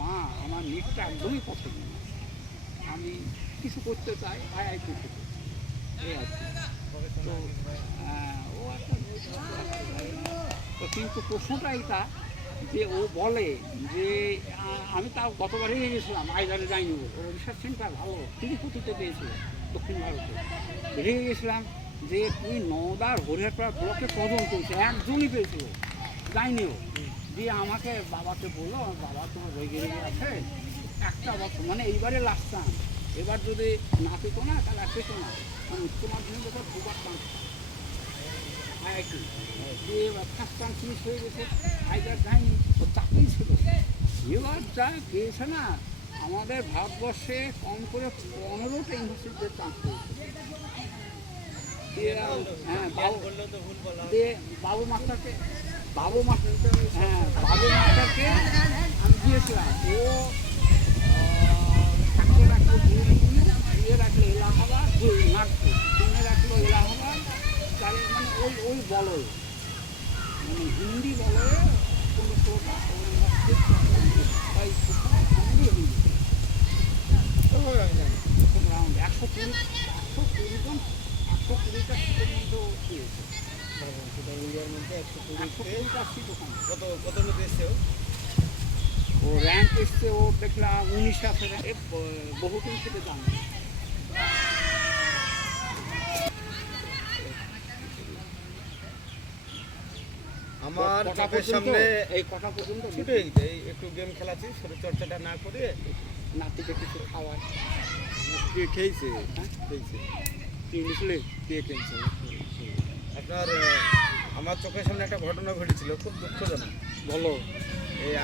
মা আমার নেটটা একদমই পছন্দ না, আমি কিছু করতে চাই আইআইটি থেকে, এই আর কি। তো ও একটা তো কিন্তু প্রশ্নটা এটা যে ও বলে যে আমি তাও গতবার রেগে গেছিলাম, আইদারে যাইনি, ওর রিসার্চ সেন্টার ভালো তিরুপতিতে পেয়েছিল দক্ষিণ ভারতে, রেগে গেছিলাম যে তুই নওদার হরিহরপাড়া ব্লকে কজন পেয়েছে, একজনই পেয়েছিল, যাইনিও। দিয়ে আমাকে বাবাকে বললো, আমার বাবা তোমার রেগে রেগে আছে, একটা বছর মানে এইবারে লাস্ট চান্স, এবার যদি না পেতো না তাহলে আর পেতো না, মানে উচ্চ মাধ্যমিক যখন দুবার চান্স আইআইটি দিয়ে ফার্স্ট চান্স মিস হয়ে গেছে, আইদার যায়নি, ও চাকরি ছিল। এবার যা পেয়েছে না, আমাদের ভারতবর্ষে কম করে 15টা ইউনিভার্সিটিতে চান্স পেয়েছে। হ্যাঁ দিয়ে বাবু মাস্টারকে হ্যাঁ বাবু মাস্টারকে আমি দিয়েছিলাম, ও থাকতে রাখলো দিয়ে রাখলো এলাহাবাদ, নাগপুর তিনে রাখলো এলাহাবাদ, তার মানে ওই বলো মানে হিন্দি বলে কোনো শ্লোকা তাই খুব রাউন্ড 120জন 120টা সিটের মধ্যে পেয়েছে। ইন্ডিয়ার মধ্যে 120টা সিট ওখানে। কত লোক এসছে ও র্যাঙ্ক এসছে, ও দেখলাম 19 আছে, বহুদিন থেকে জানি। আমার চোখের সামনে এই কথা পর্যন্ত ছুটে গেছে, এই একটু গেম খেলাচ্ছি, শরীর চর্চাটা না করে নাতিকে কিছু খাওয়ায়। কে খেয়েছে খেয়েছে কি লিখলে কে খেয়েছে আপনার আমার চোখের সামনে একটা ঘটনা ঘটেছিল, খুব দুঃখজনক। বলো। এই